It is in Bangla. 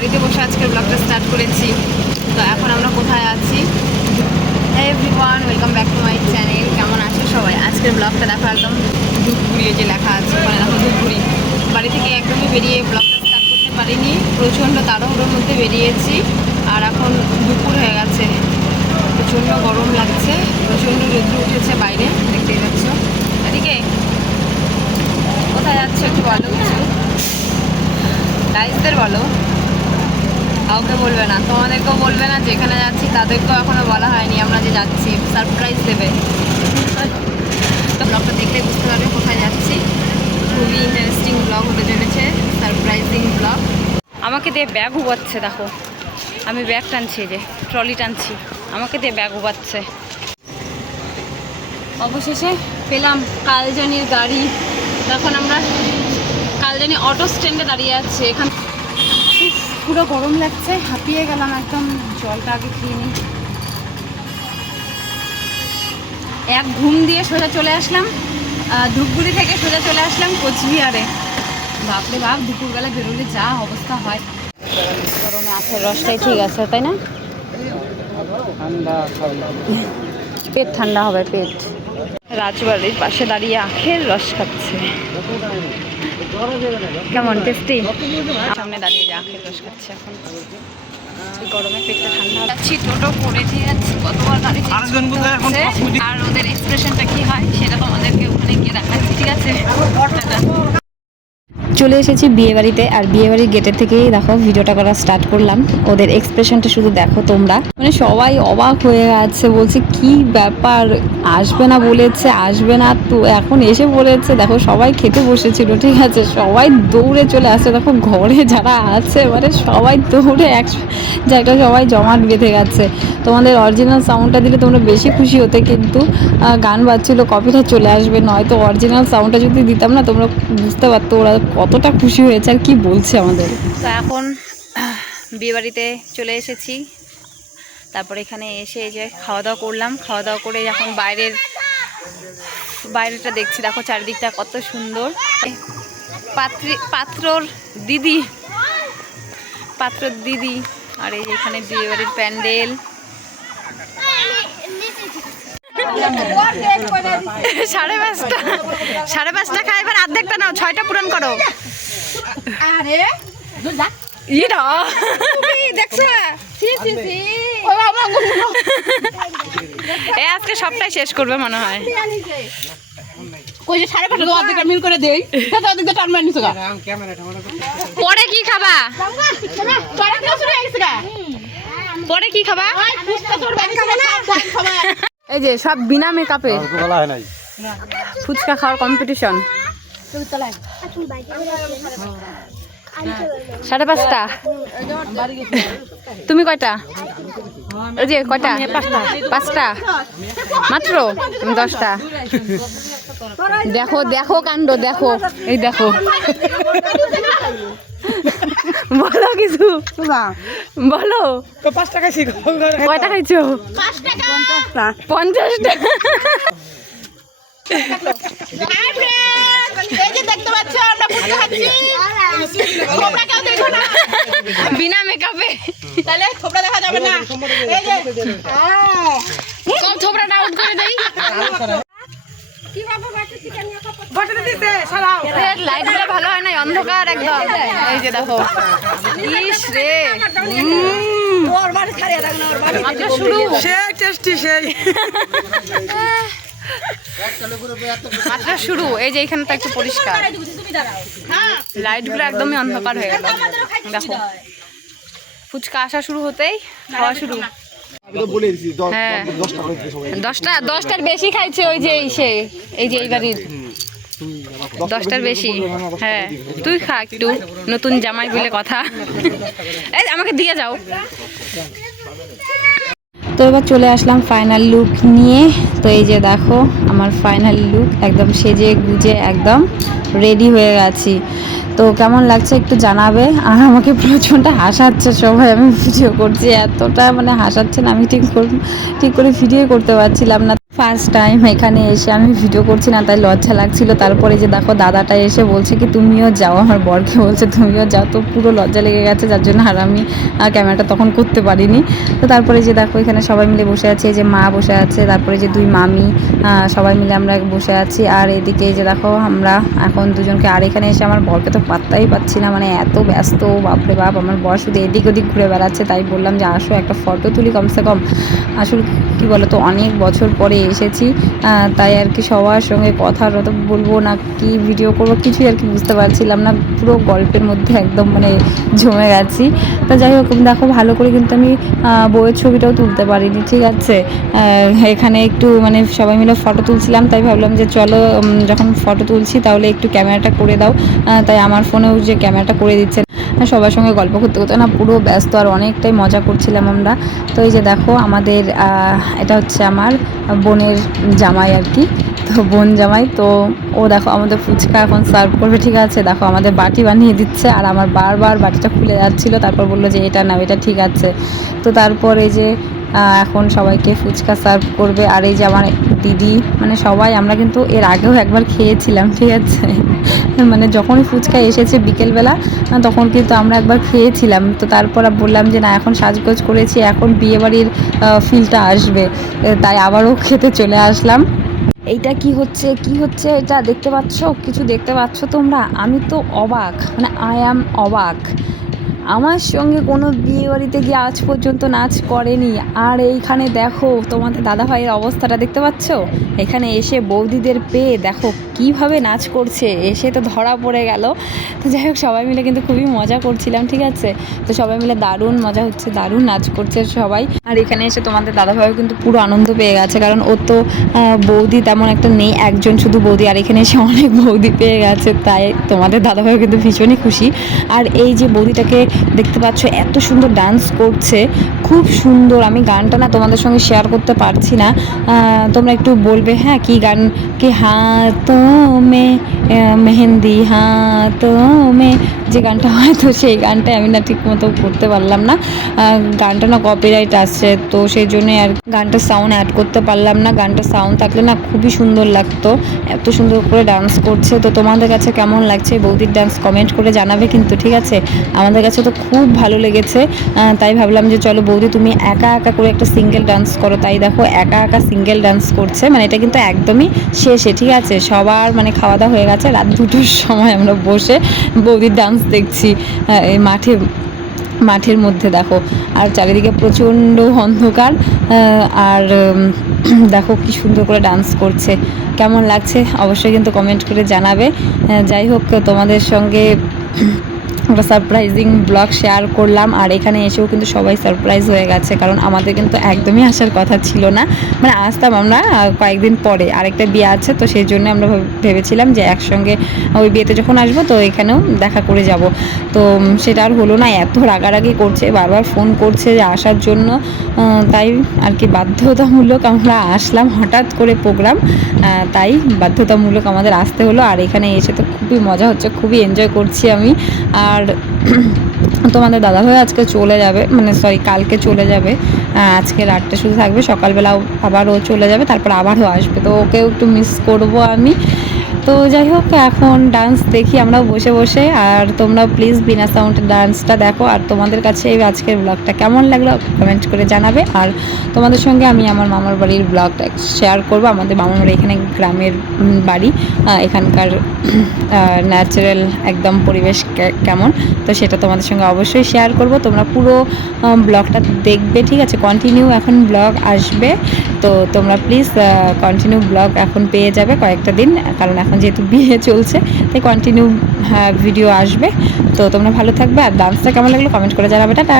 গাড়িতে বসে আজকের ব্লগটা স্টার্ট করেছি। তো এখন আমরা কোথায় আছি? Everyone welcome back to my channel কেমন আছো সবাই? আজকের ব্লগটা দেখো একদম ধূপগুড়ি যে লেখা আছে ওখানে দেখো ধূপগুড়ি। বাড়ি থেকে একদমই বেরিয়ে ব্লগটা স্টার্ট করতে পারিনি। প্রচণ্ড তাড়াহুড়োর মধ্যে বেরিয়েছি। আর এখন দুপুর হয়ে গেছে। প্রচণ্ড গরম লাগছে। প্রচণ্ড রোদ্র উঠেছে বাইরে, দেখতেই পাচ্ছ। এদিকে, কোথায় যাচ্ছ একটু বলো কিছু? বলো। কাউকে বলবে না। তোমাদেরকেও বলবে না, যেখানে যাচ্ছি তাদেরকেও এখনও বলা হয়নি আমরা যে যাচ্ছি। সারপ্রাইজ দেবে। ব্লগটা দেখলে বুঝতে পারবে কোথায় যাচ্ছি। খুবই ইন্টারেস্টিং ব্লগ হতে চলেছে সারপ্রাইজিং ব্লগ আমাকে দিয়ে ব্যাগ উবাচ্ছে, দেখো। আমি ব্যাগ টানছি যে ট্রলি টানছি। আমাকে দিয়ে ব্যাগ উবাচ্ছে। অবশেষে পেলাম কালজানির গাড়ি। তখন আমরা কালজানি অটো স্ট্যান্ডে দাঁড়িয়ে আছি। এখান পুরো গরম লাগছে হাঁপিয়ে গেলাম একদম জলটা আগে খেয়ে নিই। এক ঘুম দিয়ে সোজা চলে আসলাম ধূপগুড়ি থেকে সোজা চলে আসলাম কোচবিহারে। বাপরে বাপ দুপুরবেলা বেরোলে যা অবস্থা হয়। গরমে আখের রসটাই ঠিক আছে তাই না? পেট ঠান্ডা হবে পেট। রাজবাড়ির পাশে দাঁড়িয়ে আখের রস খাচ্ছে। কেমন টেস্টি সামনে দাঁড়িয়ে যা খেয়ে রস খাচ্ছে এখন। গরমে পেটটা ঠান্ডা যাচ্ছি টোটো করে দিয়ে যাচ্ছি কতবার গাড়ি আর ওদের এক্সপ্রেশনটা কি হয় সেটা তোমাদেরকে ওখানে গিয়ে দেখাচ্ছি ঠিক আছে। চলে এসেছি বিয়ে বাড়িতে আর বিয়ে বাড়ির গেটের থেকেই দেখো ভিডিওটা করা স্টার্ট করলাম। ওদের এক্সপ্রেশনটা শুধু দেখো তোমরা। মানে সবাই অবাক হয়ে আছে, বলছে, কি ব্যাপার? আসবে না বলেছে, আসবে না তো এখন এসে বলেছে। দেখো, সবাই খেতে বসেছিল, ঠিক আছে? সবাই দৌড়ে চলে আসছে। দেখো, ঘরে যারা আছে মানে সবাই দৌড়ে এক জায়গায় সবাই জমাট বেঁধে গেছে। তোমাদের অরিজিনাল সাউন্ডটা দিলে তোমরা বেশি খুশি হতে, কিন্তু গান বাজছিল, কপিটা চলে আসবে। নয়তো অরিজিনাল সাউন্ডটা যদি দিতাম না, তোমরা বুঝতে পারতো ওরা কতটা খুশি হয়েছে আর কি বলছে আমাদের? তো এখন বিয়েবাড়িতে চলে এসেছি। তারপর এখানে এসে যে খাওয়া দাওয়া করলাম। খাওয়া দাওয়া করে এখন বাইরের বাইরেটা দেখছি। দেখো চারিদিকটা কত সুন্দর। পাত্রী, পাত্রর দিদি পাত্রর দিদি। আর এই এখানে বিয়েবাড়ির প্যান্ডেল। সাড়ে পাঁচটা। সাড়ে পাঁচটা খাই এবার অর্ধেকটা নাও ছয়টা পূরণ করো। ইরা দেখছ? এ আজকে সবটাই শেষ করবে মনে হয়। পরে কি খাবা? পরে কি খাবা? এই যে সব বিনা মেকআপে ফুচকা খাওয়ার কম্পিটিশন সাড়ে পাঁচটা? তুমি কয়টা? ওই যে কয়টা? পাঁচটা। পাঁচটা মাত্র দশটা। দেখো দেখো কাণ্ড দেখো। এই দেখো। বলো কিছু। বলো। তো পাঁচ টাকা শিখ। কয়টা খাইছো? পঞ্চাশটা এই যে দেখতে পাচ্ছ আমরা ফুচকা খাচ্ছি তোমরা কেউ দেখো না বিনা মেকআপে তাহলে তোমরা দেখা যাবে না এই যে থোপড়াটা আউট করে দেই লাইটগুলো ভালো হয় না অন্ধকার একদম। এই যে দেখো। ইস রে। মাত্র শুরু। সেই টেস্টি সেই। মাত্র শুরু। এই যে এখানটা একটু পরিষ্কার। লাইটগুলো একদমই অন্ধকার হয়ে গেল। দেখো। ফুচকা আসা শুরু হতেই খাওয়া শুরু। হ্যাঁ। দশটা দশটার বেশি খাইছে ওই যে এই সে এই যে এই বাড়ির। দশটার বেশি। হ্যাঁ। তুই খা একটু নতুন জামাই বলে কথা। এই আমাকে দিয়ে যাও। তো এবার চলে আসলাম ফাইনাল লুক নিয়ে। তো এই যে দেখো আমার ফাইনাল লুক একদম সেজে গুজে একদম রেডি হয়ে গেছি তো কেমন লাগছে একটু জানাবে? আর আমাকে প্রচণ্ড হাসাচ্ছে সবাই আমি ভিডিও করছি। এতটা মানে হাসাচ্ছে না আমি ঠিক কর- ঠিক করে ভিডিও করতে পারছিলাম না। ফার্স্ট টাইম এখানে এসে আমি ভিডিও করছি না, তাই লজ্জা লাগছিল। তারপরে যে দেখো দাদাটা এসে বলছে কি, তুমিও যাও। আমার বরকে বলছে, তুমিও যাও। তো পুরো লজ্জা লেগে গেছে, যার জন্য আর আমি ক্যামেরাটা তখন করতে পারিনি। তো তারপরে যে দেখো এখানে সবাই মিলে বসে আছে, এই যে মা বসে আছে, তারপরে যে দুই মামি সবাই মিলে আমরা বসে আছি। আর এদিকে যে দেখো আমরা এখন দুজনকে, আর এখানে এসে আমার বরকে তো পাত্তাই পাচ্ছি না মানে এত ব্যস্ত, বাপরে বাপ, আমার বর শুধু এদিক ওদিক ঘুরে বেড়াচ্ছে, তাই বললাম যে আসো একটা ফটো তুলি কমসে কম। আসলে কি বলো তো অনেক বছর পরে এসেছি তাই আর কি সবার সঙ্গে কথা তো বলব না, কি ভিডিও করব কিছুই আর কি বুঝতে পারছিলাম না, পুরো গল্পের মধ্যে একদম মানে জমে গেছি। তো যাই হোক, দেখো ভালো করে কিন্তু আমি বইয়ের ছবিটাও তুলতে পারিনি, ঠিক আছে? এখানে একটু মানে সবাই মিলে ফটো তুলছিলাম, তাই ভাবলাম যে চলো যখন ফটো তুলছি তাহলে একটু ক্যামেরাটা করে দাও তাই আমার ফোনেও যে ক্যামেরাটা করে দিচ্ছে সবার সঙ্গে গল্প করতে করতে, না পুরো ব্যস্ত আর অনেকটাই মজা করছিলাম আমরা। তো এই যে দেখো আমাদের এটা হচ্ছে আমার বোনের জামাই আর কি। তো বোন জামাই, তো ও দেখো আমাদের ফুচকা এখন সার্ভ করবে, ঠিক আছে? দেখো আমাদের বাটি বানিয়ে দিচ্ছে আর আমার বারবার বাটিটা খুলে যাচ্ছিল, তারপর বলল যে এটা না এটা ঠিক আছে। তো তারপর এই যে এখন সবাইকে ফুচকা সার্ভ করবে। আর এই যে আমার দিদি মানে সবাই, আমরা কিন্তু এর আগেও একবার খেয়েছিলাম, ঠিক আছে? মানে যখনই ফুচকা এসেছে বিকেলবেলা তখন কিন্তু আমরা একবার খেয়েছিলাম। তো তারপর বললাম যে, না, এখন সাজগোজ করেছি, এখন বিয়েবাড়ির ফিলটা আসবে। তাই আবারও খেতে চলে আসলাম। এইটা কি হচ্ছে কি হচ্ছে, এটা দেখতে পাচ্ছ? কিছু দেখতে পাচ্ছ তোমরা? আমি তো অবাক মানে আই অ্যাম অবাক। আমার সঙ্গে কোনো বিয়ে বাড়িতে গিয়ে আজ পর্যন্ত নাচ করেনি। আর এইখানে দেখো, তোমাদের দাদা ভাইয়ের অবস্থাটা দেখতে পাচ্ছ? এখানে এসে বৌদিদের পেয়ে দেখো কীভাবে নাচ করছে। এসে তো ধরা পড়ে গেল। তো যাই হোক, সবাই মিলে কিন্তু খুবই মজা করছিলাম, ঠিক আছে? তো সবাই মিলে দারুণ মজা হচ্ছে, দারুণ নাচ করছে সবাই। আর এখানে এসে তোমাদের দাদাভাইও কিন্তু পুরো আনন্দ পেয়ে গেছে, কারণ ও তো বৌদি তেমন একটা নেই, একজন শুধু বৌদি, আর এখানে এসে অনেক বৌদি পেয়ে গেছে, তাই তোমাদের দাদা ভাইও কিন্তু ভীষণই খুশি। আর এই যে বৌদিটাকে দেখতে পাচ্ছ, এত সুন্দর ডান্স করছে। খুব সুন্দর, আমি গানটা না তোমাদের সঙ্গে শেয়ার করতে পারছি না। তোমরা একটু বলবে হ্যাঁ কি গান? কি হাতোঁ মে মেহেন্দি হাতোঁ মে, যে গানটা হয়, তো সেই গানটাই আমি না ঠিক মতো করতে পারলাম না। গানটা না কপিরাইট আসছে তো সেই জন্যই আর গানটা সাউন্ড অ্যাড করতে পারলাম না। গানটা সাউন্ড থাকলে না খুবই সুন্দর লাগতো, এত সুন্দর করে ডান্স করছে। তো তোমাদের কাছে কেমন লাগছে? বৌদির ডান্স কমেন্ট করে জানাবে কিন্তু, ঠিক আছে? আমাদের কাছে তো খুব ভালো লেগেছে। তাই ভাবলাম যে চলো বৌদি তুমি একা একা করে একটা সিঙ্গেল ডান্স করো। তাই দেখো একা একা সিঙ্গেল ডান্স করছে। মানে এটা কিন্তু একদমই শেষে, ঠিক আছে? সবার মানে খাওয়া দাওয়া হয়ে গেছে। রাত দুটোর সময় আমরা বসে বৌদির ডান্স দেখছি এই মাঠে, মাঠের মধ্যে দেখো। আর চারিদিকে প্রচণ্ড অন্ধকার আর দেখো কি সুন্দর করে ডান্স করছে। কেমন লাগছে? অবশ্যই কিন্তু কমেন্ট করে জানাবে। যাই হোক, তোমাদের সঙ্গে একটা সারপ্রাইজিং ব্লগ শেয়ার করলাম আর এখানে এসেও কিন্তু সবাই সারপ্রাইজ হয়ে গেছে, কারণ আমাদের কিন্তু একদমই আসার কথা ছিল না। মানে আসতাম আমরা কয়েকদিন পরে আরেকটা বিয়ে আছে, তো সেই জন্য আমরা ভাব- ভেবেছিলাম যে একসঙ্গে ওই বিয়েতে যখন আসব, তো এখানেও দেখা করে যাব। তো সেটা আর হলো না, এত রাগারাগি করছে, বারবার ফোন করছে যে আসার জন্য। তাই আর কি বাধ্যতামূলক আমরা আসলাম হঠাৎ করে প্রোগ্রাম তাই বাধ্যতামূলক আমাদের আসতে হলো। আর এখানে এসে তো খুবই মজা হচ্ছে, খুবই এনজয় করছি আমি। আর তোমাদের দাদা দাদাভাই আজকে চলে যাবে মানে সরি কালকে চলে যাবে। আজকে রাতটা শুধু থাকবে, সকালবেলাও আবার ও চলে যাবে, তারপর আবারও আসবে। তো ওকেও একটু মিস করব আমি। তো যাই হোক, এখন ডান্স দেখি, আমরাও বসে বসে। আর তোমরা প্লিজ বিনা সাউন্ড ডান্সটা দেখো। আর তোমাদের কাছে এই আজকের ব্লগটা কেমন লাগল কমেন্ট করে জানাবে। আর তোমাদের সঙ্গে আমি আমার মামার বাড়ির ব্লগটা শেয়ার করব। আমাদের মামার বাড়ি এখানে গ্রামের বাড়ি। এখানকার ন্যাচারাল একদম পরিবেশ কেমন। তো সেটা তোমাদের সঙ্গে অবশ্যই শেয়ার করব। তোমরা পুরো ব্লগটা দেখবে, ঠিক আছে? কন্টিনিউ এখন ব্লগ আসবে। তো তোমরা প্লিজ কন্টিনিউ ব্লগ এখন পেয়ে যাবে কয়েকটা দিন। কারণ এখন যেহেতু বিয়ে চলছে, তাই কন্টিনিউ ভিডিও আসবে। তো তোমরা ভালো থাকবে আর ডান্সটা কেমন লাগল কমেন্ট করে জানাবে। টাটা!